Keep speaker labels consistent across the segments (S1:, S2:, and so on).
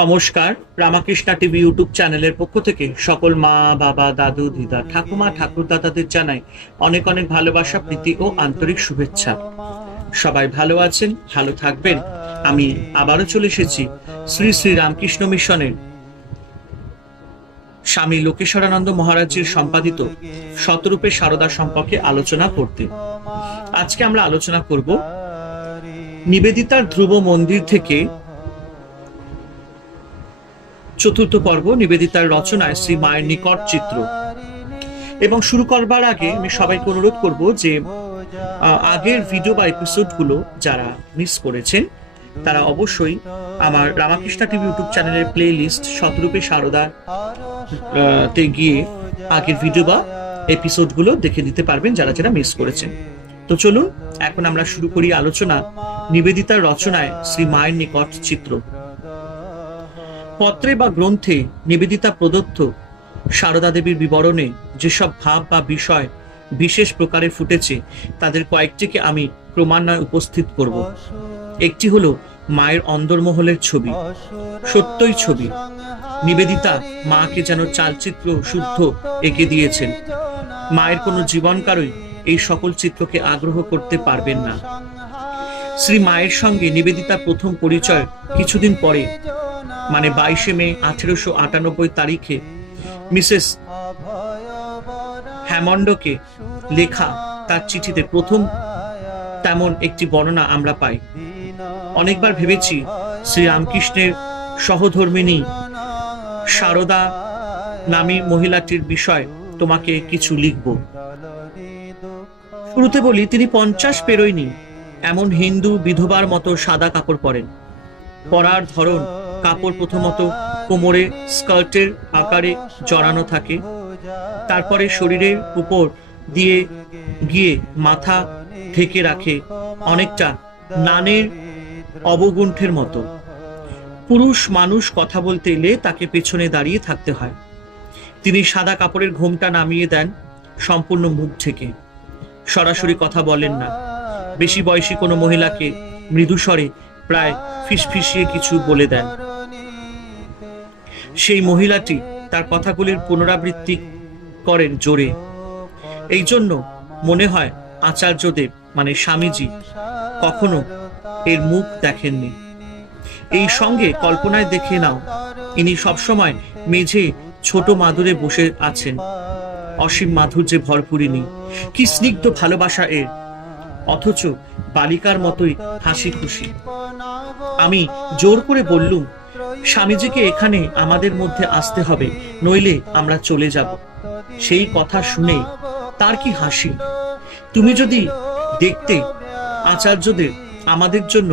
S1: নমস্কার Ramakrishna TV YouTube চ্যানেলের পক্ষ থেকে সকল মা বাবা দাদু দিদা ঠাকুমা ঠাকুর দাদাদের জানাই অনেক অনেক ভালোবাসা প্রীতি ও আন্তরিক শুভেচ্ছা সবাই ভালো আছেন ভালো থাকবেন আমি আবারও চলে এসেছি শ্রী শ্রী রামকৃষ্ণ মিশনের স্বামী লোকেশ্বরানন্দ মহারাজের সম্পাদিত শতরূপে সারদা সম্পর্কে আলোচনা করতে আজকে আমরা আলোচনা করব নিবেদিতার ধ্রুব মন্দির থেকে চতুর্থ পর্ব নিবেদিতার রচনায় শ্রী মায়ের নিকট চিত্র এবং শুরু করবার আগে আমি সবাইকে অনুরোধ করব যে আগের ভিডিও বা এপিসোডগুলো যারা মিস করেছেন তারা অবশ্যই আমার রামাকৃষ্ণা টিভি ইউটিউব চ্যানেলের প্লে লিস্ট শতরূপে সারদা তে গিয়ে আগের ভিডিও বা এপিসোডগুলো দেখে নিতে পারবেন যারা যারা মিস করেছেন তো চলুন এখন আমরা শুরু করি আলোচনা নিবেদিতার রচনায় শ্রী মায়ের নিকট চিত্র পত্রে বা গ্রন্থে নিবেদিতা প্রদত্ত সারদা দেবীর বিবরণে যেসব ভাব বা বিষয় বিশেষ প্রকারে ফুটেছে তাদের কয়েকটিকে আমি ক্রমান্বয়ে উপস্থিত করব একটি হলো মায়ের অন্দরমহলের ছবি সত্যই ছবি নিবেদিতা মাকে যেন চালচিত্র শুদ্ধ এঁকে দিয়েছেন মায়ের কোনো জীবনকারই এই সকল চিত্রকে আগ্রহ করতে পারবেন না শ্রী মায়ের সঙ্গে নিবেদিতা প্রথম পরিচয় কিছুদিন পরে মানে বাইশে মে আঠেরোশো আটানব্বই তারিখে মিসেস হ্যামন্ডকে লেখা তার চিঠিতে প্রথম তেমন একটি বর্ণনা আমরা পাই অনেকবার ভেবেছি শ্রীরামকৃষ্ণের সহধর্মিনী সারদা নামী মহিলাটির বিষয় তোমাকে কিছু লিখব শুরুতে বলি তিনি পঞ্চাশ পেরোয়নি এমন হিন্দু বিধবার মতো সাদা কাপড় পরেন পরার ধরন কাপড় প্রথমত কোমরে স্কার্টের আকারে জড়ানো থাকে তারপরে শরীরের উপর দিয়ে গিয়ে মাথা ঢেকে রাখে অনেকটা নানের অবগুণ্ঠের মতো পুরুষ মানুষ কথা বলতে এলে তাকে পেছনে দাঁড়িয়ে থাকতে হয় তিনি সাদা কাপড়ের ঘোমটা নামিয়ে দেন সম্পূর্ণ মুখ থেকে সরাসরি কথা বলেন না বেশি বয়সী কোনো মহিলাকে মৃদুস্বরে প্রায় ফিসফিসিয়ে কিছু বলে দেন সেই মহিলাটি তার কথাগুলির পুনরাবৃত্তি করেন জোরে এই জন্য মনে হয় আচার্যদেব মানে স্বামীজি কখনো এর মুখ দেখেননি এই সঙ্গে কল্পনায় দেখে নাও ইনি সবসময় মেঝে ছোট মাদুরে বসে আছেন অসীম মাধুর্যে ভরপুরিনি কি স্নিগ্ধ ভালোবাসা এর অথচ বালিকার মতোই হাসি খুশি আমি জোর করে বললুম স্বামীজিকে এখানে আমাদের মধ্যে আসতে হবে নইলে আমরা চলে যাব সেই কথা শুনে তার কি হাসি তুমি যদি দেখতে আচার্যদের আমাদের জন্য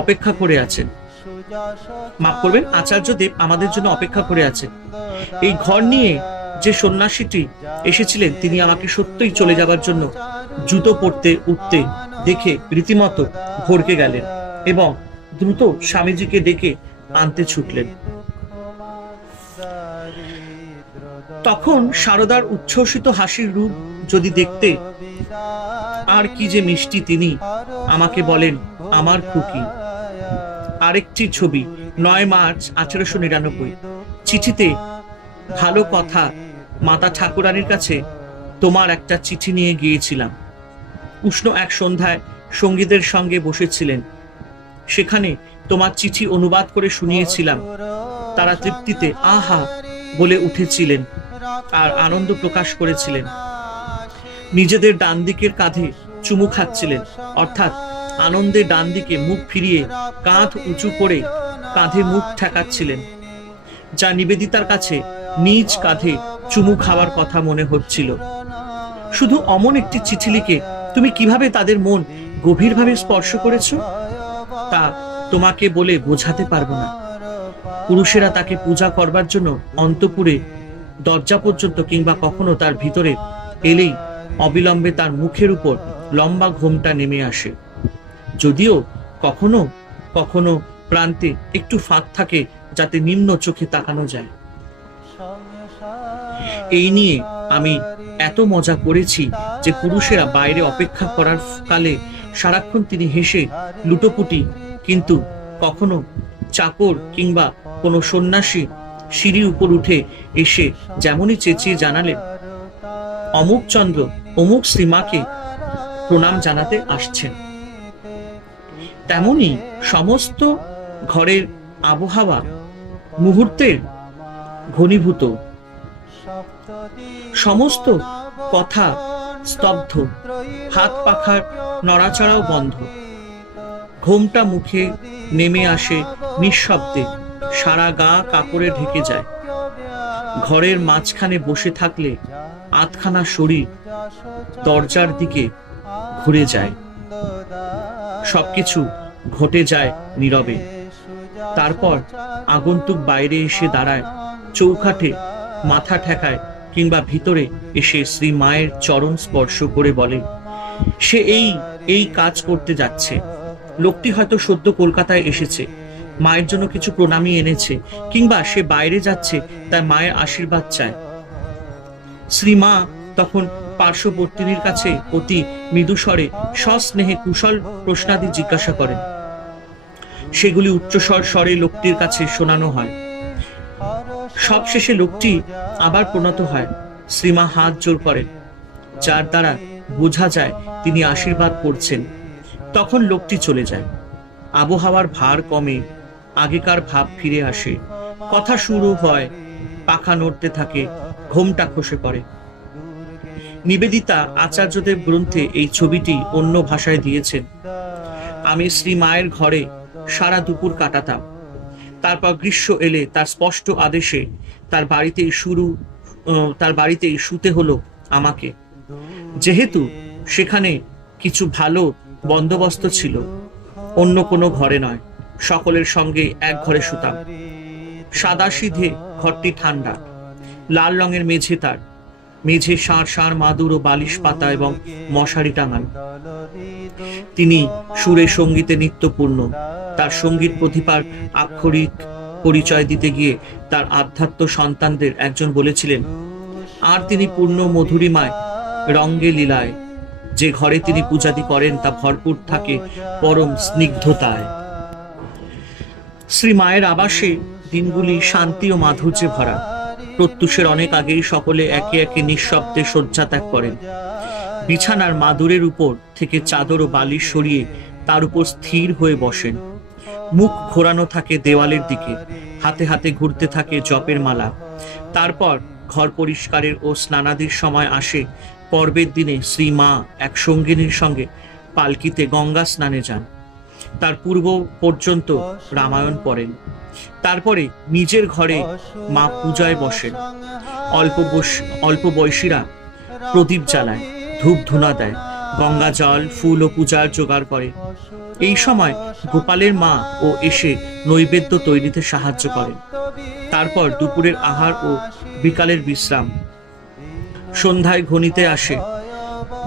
S1: অপেক্ষা করে আছেন মাফ করবেন আচার্যদেব আমাদের জন্য অপেক্ষা করে আছেন এই ঘর নিয়ে যে সন্ন্যাসীটি এসেছিলেন তিনি আমাকে সত্যই চলে যাবার জন্য জুতো পড়তে উঠতে দেখে রীতিমতো ভরকে গেলেন এবং দ্রুত স্বামীজিকে ডেকে আনতে ছুটলেন তখন সারদার উচ্ছ্বসিত হাসির রূপ যদি দেখতে আর কি যে মিষ্টি তিনি আমাকে বলেন আমার খুকি আরেকটি ছবি নয় মার্চ আঠারোশো নিরানব্বই চিঠিতে ভালো কথা মাতা ঠাকুরানির কাছে তোমার একটা চিঠি নিয়ে গিয়েছিলাম উষ্ণ এক সন্ধ্যায় সঙ্গীদের সঙ্গে বসেছিলেন সেখানে তোমার চিঠি অনুবাদ করে শুনিয়েছিলাম তারা তৃপ্তিতে আহা বলে উঠেছিলেন আর আনন্দ প্রকাশ করেছিলেন নিজেদের ডান দিকের কাঁধে চুমু খাচ্ছিলেন অর্থাৎ আনন্দে ডান দিকে মুখ ফিরিয়ে কাঁধ উঁচু করে কাঁধে মুখ ঠেকাচ্ছিলেন যা নিবেদিতার কাছে নিজ কাঁধে চুমু খাওয়ার কথা মনে হচ্ছিল শুধু অমন একটি চিঠি লিখে তুমি কিভাবে তাদের মন গভীরভাবে স্পর্শ করেছো তা তোমাকে বলে বোঝাতে পারবো না পুরুষেরা তাকে পূজা করবার জন্য অন্তপুরে দরজা পর্যন্ত কিংবা কখনো তার ভিতরে এলেই অবিলম্বে তার মুখের উপর লম্বা ঘোমটা নেমে আসে যদিও কখনো কখনো প্রান্তে একটু ফাঁক থাকে যাতে নিম্ন চোখে তাকানো যায় এই নিয়ে আমি এত মজা করেছি যে পুরুষেরা বাইরে অপেক্ষা করার কালে সারাক্ষণ তিনি হেসে লুটোপুটি কিন্তু কখনো চাকর কিংবা কোনো সন্ন্যাসী সিঁড়ি উপর উঠে এসে যেমনই চেঁচিয়ে জানালেন অমুক চন্দ্র অমুক সীমাকে প্রণাম জানাতে আসছেন তেমনি সমস্ত ঘরের আবহাওয়া মুহূর্তের ঘনীভূত সমস্ত কথা স্তব্ধ হাত পাখার নড়াচড়াও বন্ধ ঘোমটা মুখে নেমে আসে নিঃশব্দে সারা গা কাপড়ে ঢেকে যায় ঘরের মাঝখানে বসে থাকলে আতখানা শরীর দরজার দিকে ঘুরে যায় সবকিছু ঘটে যায় নীরবে তারপর আগন্তুক বাইরে এসে দাঁড়ায় চৌখাটে মাথা ঠেকায় কিংবা ভিতরে এসে শ্রী মায়ের চরণ স্পর্শ করে বলে সে এই এই কাজ করতে যাচ্ছে লোকটি হয়তো সদ্য কলকাতায় এসেছে মায়ের জন্য কিছু প্রণামী এনেছে কিংবা সে বাইরে যাচ্ছে তার মায়ের আশীর্বাদ চায় শ্রীমা তখন পার্শ্ববর্তিনীর কাছে অতি মৃদুস্বরে সস্নেহে কুশল প্রশ্নাদি জিজ্ঞাসা করেন সেগুলি উচ্চস্বর স্বরে লোকটির কাছে শোনানো হয় সবশেষে লোকটি আবার প্রণত হয় শ্রীমা হাত জোর করেন যার দ্বারা বোঝা যায় তিনি আশীর্বাদ করছেন তখন লোকটি চলে যায় আবহাওয়ার ভার কমে আগেকার ভাব ফিরে আসে কথা শুরু হয় পাখা নড়তে থাকে ঘোমটা খসে পড়ে নিবেদিতা আচার্যদেব গ্রন্থে এই ছবিটি অন্য ভাষায় দিয়েছেন আমি শ্রী মায়ের ঘরে সারা দুপুর কাটাতাম তারপর গ্রীষ্ম এলে তার স্পষ্ট আদেশে তার বাড়িতেই শুরু তার বাড়িতেই শুতে হলো আমাকে যেহেতু সেখানে কিছু ভালো বন্দোবস্ত ছিল অন্য কোনো ঘরে নয় সকলের সঙ্গে এক ঘরে শুতাম সাদা সিধে ঘরটি ঠান্ডা লাল রঙের মেঝে তার মেঝে সার সার মাদুর ও বালিশ পাতা এবং মশারি টাঙান তিনি সুরে সঙ্গীতে নিত্যপূর্ণ তার সঙ্গীত প্রতিভার আক্ষরিক পরিচয় দিতে গিয়ে তার আধ্যাত্ম সন্তানদের একজন বলেছিলেন আর তিনি পূর্ণ মধুরিমায় রঙ্গে লীলায় যে ঘরে তিনি পূজাদি করেন তা ভরপুর থাকে পরম স্নিগ্ধতায় শ্রী মায়ের আবাসে দিনগুলি শান্তি ও মাধুর্যে ভরা প্রত্যুষের অনেক আগেই সকলে একে একে নিঃশব্দে শয্যা ত্যাগ করেন বিছানার মাদুরের উপর থেকে চাদর ও বালিশ সরিয়ে তার উপর স্থির হয়ে বসেন মুখ ঘোরানো থাকে দেওয়ালের দিকে হাতে হাতে ঘুরতে থাকে জপের মালা তারপর ঘর পরিষ্কারের ও স্নানাদির সময় আসে পর্বের দিনে শ্রী মা এক সঙ্গিনীর সঙ্গে পালকিতে গঙ্গা স্নানে যান তার পূর্ব পর্যন্ত রামায়ণ পড়েন তারপরে নিজের ঘরে মা পূজায় বসেন অল্প অল্প বয়সীরা প্রদীপ জ্বালায় ধূপ ধুনা দেয় গঙ্গা জল ফুল ও পূজার জোগাড় করে এই সময় গোপালের মা ও এসে নৈবেদ্য তৈরিতে সাহায্য করেন তারপর দুপুরের আহার ও বিকালের বিশ্রাম সন্ধ্যায় ঘনিতে আসে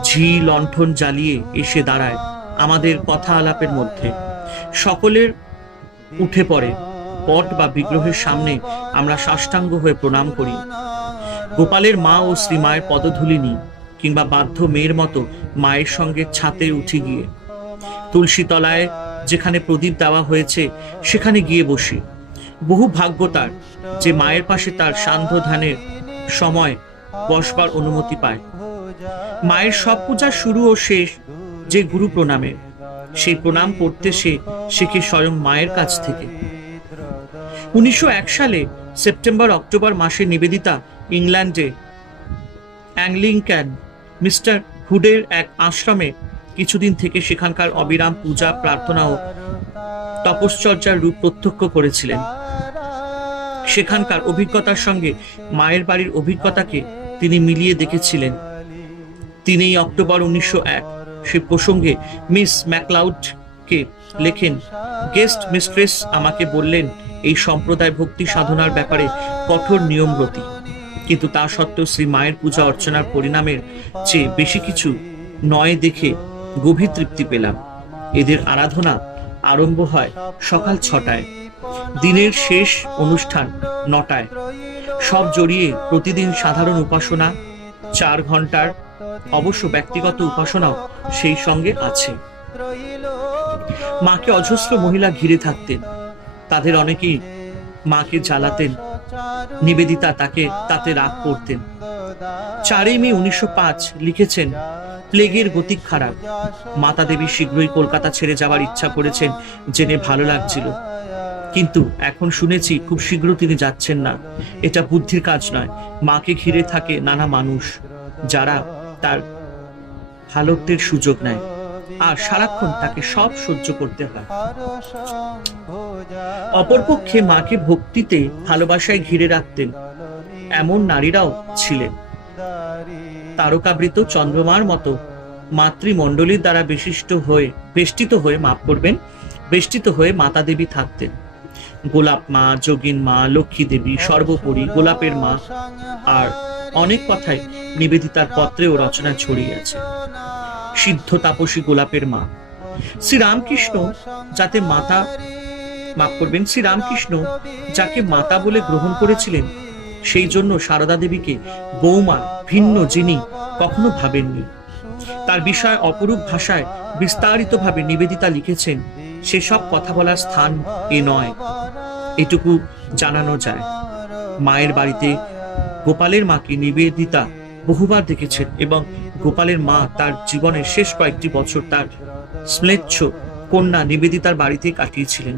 S1: ঝি লণ্ঠন জ্বালিয়ে এসে দাঁড়ায় আমাদের কথা আলাপের মধ্যে সকলের উঠে পড়ে পট বা বিগ্রহের সামনে আমরা সাষ্টাঙ্গ হয়ে প্রণাম করি গোপালের মা ও শ্রীমায়ের পদধূলি নিই কিংবা বাধ্য মেয়ের মতো মায়ের সঙ্গে ছাতে উঠে গিয়ে তুলসী তলায় যেখানে প্রদীপ দেওয়া হয়েছে সেখানে গিয়ে বসি বহু ভাগ্য তার যে মায়ের পাশে তার সান্ধ্য ধ্যানের সময় বসবার অনুমতি পায় মায়ের সব পূজা শুরু ও শেষ যে গুরু প্রণামে সেই প্রণাম করতে সে শিখে স্বয়ং মায়ের কাছ থেকে উনিশশো সালে সেপ্টেম্বর অক্টোবর মাসে নিবেদিতা ইংল্যান্ডে অ্যাংলিংক্যান মিস্টার হুডের এক আশ্রমে কিছুদিন থেকে সেখানকার অবিরাম পূজা প্রার্থনা ও তপশ্চর্যার রূপ প্রত্যক্ষ করেছিলেন সেখানকার অভিজ্ঞতার সঙ্গে মায়ের বাড়ির অভিজ্ঞতাকে তিনি মিলিয়ে দেখেছিলেন তিনি অক্টোবর উনিশশো এক সে প্রসঙ্গে মিস ম্যাকলাউডকে লেখেন গেস্ট মিস্ট্রেস আমাকে বললেন এই সম্প্রদায় ভক্তি সাধনার ব্যাপারে কঠোর নিয়মব্রতী কিন্তু তা সত্ত্বেও শ্রী মায়ের পূজা অর্চনার পরিণামের চেয়ে বেশি কিছু নয় দেখে গভীর তৃপ্তি পেলাম এদের আরাধনা আরম্ভ হয় সকাল ছটায় দিনের শেষ অনুষ্ঠান নটায় সব জড়িয়ে প্রতিদিন সাধারণ উপাসনা চার ঘন্টার অবশ্য ব্যক্তিগত উপাসনাও সেই সঙ্গে আছে মাকে অজস্র মহিলা ঘিরে থাকতেন তাদের অনেকেই মাকে জ্বালাতেন নিবেদিতা তাকে তাতে রাগ করতেন চারই মে উনিশশো লিখেছেন প্লেগের গতি খারাপ মাতা দেবী শীঘ্রই কলকাতা ছেড়ে যাওয়ার ইচ্ছা করেছেন জেনে ভালো লাগছিল কিন্তু এখন শুনেছি খুব শীঘ্র তিনি যাচ্ছেন না এটা বুদ্ধির কাজ নয় মাকে ঘিরে থাকে নানা মানুষ যারা তার হালকদের সুযোগ নেয় আর সারাক্ষণ তাকে সব সহ্য করতে হয় অপরপক্ষে মাকে ভক্তিতে ভালোবাসায় ঘিরে রাখতেন এমন নারীরাও ছিলেন তারকাবৃত চন্দ্রমার মতো মাতৃমণ্ডলীর দ্বারা বিশিষ্ট হয়ে বেষ্টিত হয়ে মাপ করবেন বেষ্টিত হয়ে মাতা দেবী থাকতেন গোলাপ মা যোগিন মা লক্ষ্মী দেবী সর্বোপরি গোলাপের মা আর অনেক কথাই নিবেদিতার পত্রেও রচনা ছড়িয়ে আছে সিদ্ধ তাপসী গোলাপের মা শ্রীরামকৃষ্ণ যাতে মাতা মাফ করবেন শ্রীরামকৃষ্ণ যাকে মাতা বলে গ্রহণ করেছিলেন সেই জন্য সারদা দেবীকে বৌমা ভিন্ন যিনি কখনো ভাবেননি তার বিষয় অপরূপ ভাষায় বিস্তারিতভাবে নিবেদিতা লিখেছেন সেসব কথা বলার স্থান এ নয় এটুকু জানানো যায় মায়ের বাড়িতে গোপালের মাকে নিবেদিতা বহুবার দেখেছেন এবং গোপালের মা তার জীবনের শেষ কয়েকটি বছর তার স্মেচ্ছ কন্যা নিবেদিতার বাড়িতে কাটিয়েছিলেন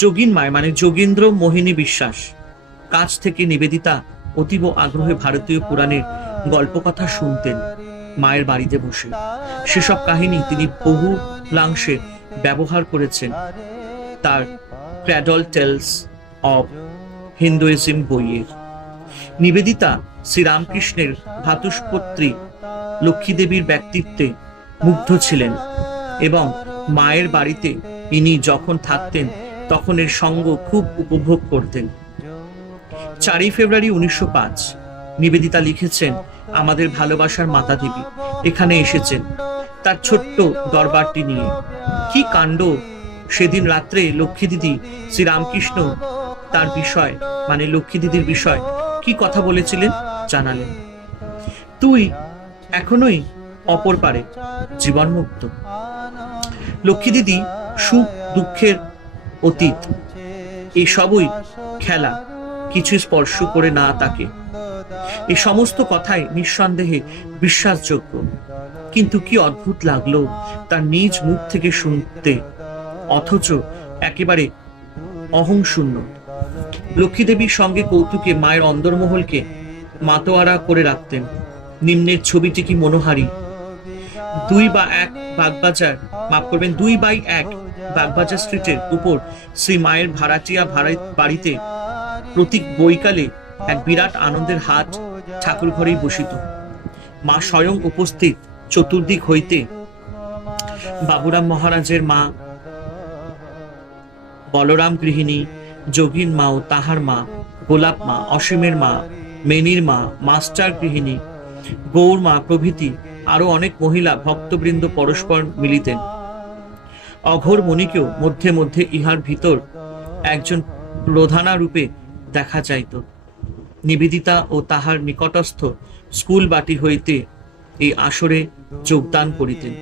S1: যোগিন মায় মানে যোগেন্দ্র মোহিনী বিশ্বাস কাছ থেকে নিবেদিতা অতীব আগ্রহে ভারতীয় পুরাণের গল্পকথা শুনতেন মায়ের বাড়িতে বসে সেসব কাহিনী তিনি বহু বাক্যাংশে ব্যবহার করেছেন তার ক্র্যাডল টেলস অব হিন্দুইজম বইয়ের নিবেদিতা শ্রীরামকৃষ্ণের ভাতুষপত্রী লক্ষ্মীদেবীর ব্যক্তিত্বে মুগ্ধ ছিলেন এবং মায়ের বাড়িতে ইনি যখন থাকতেন তখন এর সঙ্গ খুব উপভোগ করতেন চারই ফেব্রুয়ারি উনিশশো নিবেদিতা লিখেছেন আমাদের ভালোবাসার মাতা দেবী এখানে এসেছেন তার ছোট্ট দরবারটি নিয়ে কি কাণ্ড সেদিন রাত্রে লক্ষ্মী দিদি শ্রীরামকৃষ্ণ তার বিষয় মানে লক্ষ্মী দিদির বিষয় কি কথা বলেছিলেন জানালেন তুই এখনোই অপর পারে জীবনমুক্ত লক্ষ্মী দিদি সুখ দুঃখের অতীত এই সবই খেলা কিছু স্পর্শ করে না তাকে এই সমস্ত কথাই নিঃসন্দেহে বিশ্বাসযোগ্য কিন্তু কি অদ্ভুত লাগলো তার নিজ মুখ থেকে শুনতে অথচ একেবারে অহং শূন্য লক্ষ্মীদেবীর সঙ্গে কৌতুকে মায়ের অন্দরমহলকে মাতোয়ারা করে রাখতেন নিম্নের ছবিটি কি মনোহারি দুই বা এক বাগবাজার মাফ করবেন দুই বাই এক বাগবাজার স্ট্রিটের উপর শ্রী মায়ের ভাড়াটিয়া ভাড়া বাড়িতে প্রতীক বৈকালে এক বিরাট আনন্দের হাট ঠাকুর ঘরেই বসিত মা স্বয়ং উপস্থিত চতুর্দিক হইতে বাবুরাম মহারাজের মা বলরাম গৃহিণী যোগীর ও তাহার মা গোলাপ মা অসীমের মা মেনির মা মাস্টার গৃহিণী গৌর মা প্রভৃতি আরো অনেক মহিলা ভক্তবৃন্দ পরস্পর মিলিতেন অঘোর মণিকেও মধ্যে মধ্যে ইহার ভিতর একজন প্রধানা রূপে দেখা যাইত নিবেদিতা ও তাহার নিকটস্থ স্কুল বাটি হইতে এই আসরে যোগদান করিতেন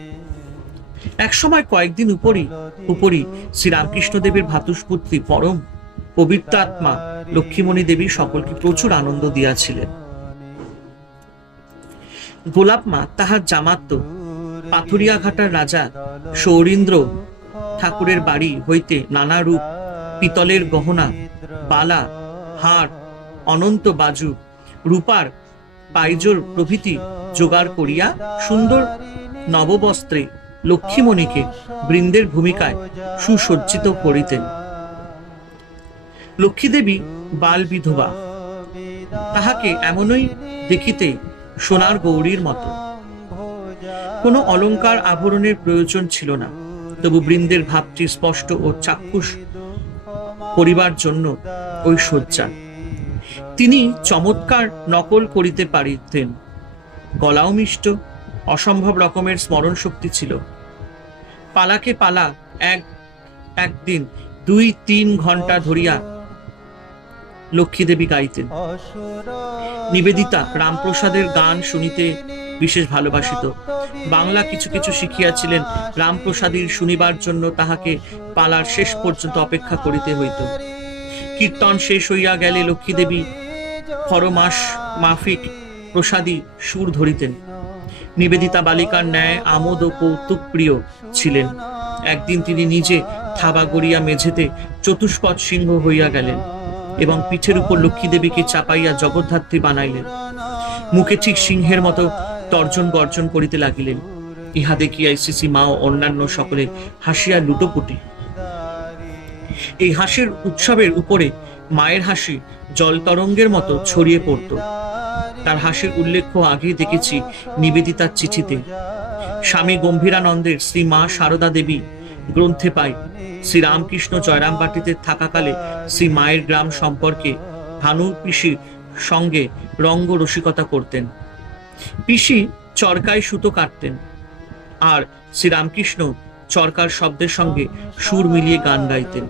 S1: এক সময় কয়েকদিন উপরই উপরই শ্রীরামকৃষ্ণদেবের ভাতুষ্পুত্রী পরম পবিত্র আত্মা লক্ষ্মীমণি দেবী সকলকে প্রচুর আনন্দ দিয়াছিলেন গোলাপমা তাহার জামাত্য পাথুরিয়াঘাটার রাজা সৌরীন্দ্র ঠাকুরের বাড়ি হইতে নানা রূপ পিতলের গহনা বালা হাড় অনন্ত বাজু রূপার পাইজোর প্রভৃতি জোগাড় করিয়া সুন্দর নববস্ত্রে লক্ষ্মীমণিকে বৃন্দের ভূমিকায় সুসজ্জিত করিতেন লক্ষ্মীদেবী বাল বিধবা তাহাকে এমনই দেখিতে সোনার গৌরীর মতো কোনো অলঙ্কার আভরণের প্রয়োজন ছিল না তবু বৃন্দের ভাবটি স্পষ্ট ও চাক্ষুষ করিবার জন্য ওই শয্যা তিনি চমৎকার নকল করিতে পারিতেন গলাও মিষ্ট অসম্ভব রকমের স্মরণ শক্তি ছিল পালাকে পালা এক একদিন দুই তিন ঘন্টা ধরিয়া লক্ষ্মীদেবী গাইতেন নিবেদিতা রামপ্রসাদের গান শুনিতে বিশেষ ভালোবাসিত বাংলা কিছু কিছু শিখিয়াছিলেন রামপ্রসাদীর শুনিবার জন্য তাহাকে পালার শেষ পর্যন্ত অপেক্ষা করিতে হইত কীর্তন শেষ হইয়া গেলে লক্ষ্মীদেবী খরমাস মাফিক প্রসাদী সুর ধরিতেন নিবেদিতা বালিকার ন্যায় আমোদ ও কৌতুক প্রিয় ছিলেন একদিন তিনি নিজে থাবা গড়িয়া মেঝেতে চতুষ্পদ সিংহ হইয়া গেলেন এবং পিঠের উপর লক্ষ্মী দেবীকে চাপাইয়া জগদ্ধাত্রী বানাইলেন মুখে ঠিক সিংহের মতো তর্জন গর্জন করিতে লাগিলেন ইহা দেখিয়া আইসিসি মা ও অন্যান্য সকলে হাসিয়া লুটোপুটি এই হাসির উৎসবের উপরে মায়ের হাসি জল তরঙ্গের মতো ছড়িয়ে পড়ত তার হাসির উল্লেখ আগেই দেখেছি নিবেদিতার চিঠিতে স্বামী গম্ভীরানন্দের শ্রী মা সারদা দেবী গ্রন্থে পাই শ্রী রামকৃষ্ণ জয়রামবাটিতে থাকাকালে শ্রী মায়ের গ্রাম সম্পর্কে ভানু পিসির সঙ্গে রঙ্গ রসিকতা করতেন পিসি চরকায় সুতো কাটতেন আর শ্রীরামকৃষ্ণ চরকার শব্দের সঙ্গে সুর মিলিয়ে গান গাইতেন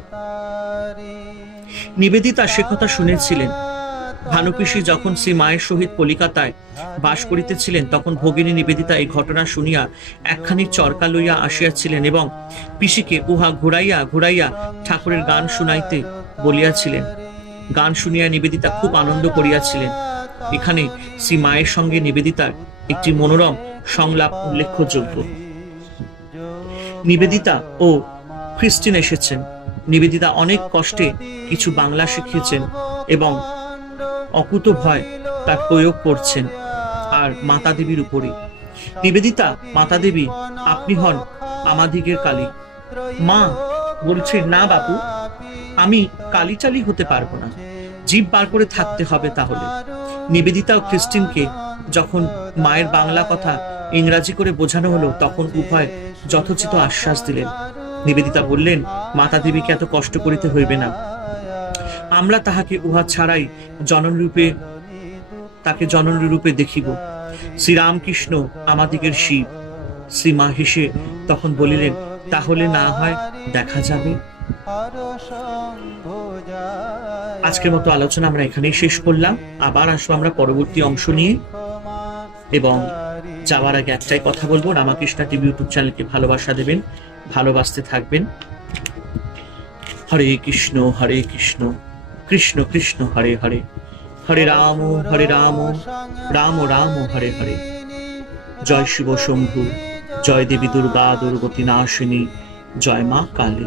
S1: নিবেদিতা সে কথা শুনেছিলেন ভানুপিসি যখন শ্রী মায়ের সহিত কলিকাতায় বাস করিতেছিলেন তখন ভগিনী নিবেদিতা এই ঘটনা শুনিয়া একখানি চরকা লইয়া আসিয়াছিলেন এবং পিসিকে উহা ঘুরাইয়া ঘুরাইয়া ঠাকুরের গান শুনাইতে বলিয়াছিলেন গান শুনিয়া নিবেদিতা খুব আনন্দ করিয়াছিলেন এখানে শ্রী মায়ের সঙ্গে নিবেদিতার একটি মনোরম সংলাপ উল্লেখযোগ্য নিবেদিতা ও খ্রিস্টিন এসেছেন নিবেদিতা অনেক কষ্টে কিছু বাংলা শিখিয়েছেন এবং অকুত ভয় তার প্রয়োগ করছেন আর মাতা দেবীর উপরে নিবেদিতা মাতা দেবী আপনি হন আমাদিগের কালী মা বলছে না বাপু আমি কালীচালি হতে পারবো না জীব বার করে থাকতে হবে তাহলে নিবেদিতা ও খ্রিস্টিনকে যখন মায়ের বাংলা কথা ইংরাজি করে বোঝানো হলো তখন উভয় যথোচিত আশ্বাস দিলেন নিবেদিতা বললেন মাতা দেবীকে এত কষ্ট করিতে হইবে না আমরা তাহাকে উহা ছাড়াই জননরূপে তাকে জননরূপে দেখিব শ্রীরামকৃষ্ণ আমাদিগের শিব শ্রীমা হেসে তখন বলিলেন তাহলে না হয় দেখা যাবে আজকের মতো আলোচনা আমরা এখানেই শেষ করলাম আবার আসবো আমরা পরবর্তী অংশ নিয়ে এবং যাওয়ার আগে একটাই কথা বলবো রামাকৃষ্ণা টিভি ইউটিউব চ্যানেলকে ভালোবাসা দেবেন ভালোবাসতে থাকবেন হরে কৃষ্ণ হরে কৃষ্ণ কৃষ্ণ কৃষ্ণ হরে হরে হরে রাম হরে রাম রাম রাম হরে হরে জয় শিব শম্ভু জয় দেবী দুর্গা দুর্গতি নাশিনী জয় মা কালী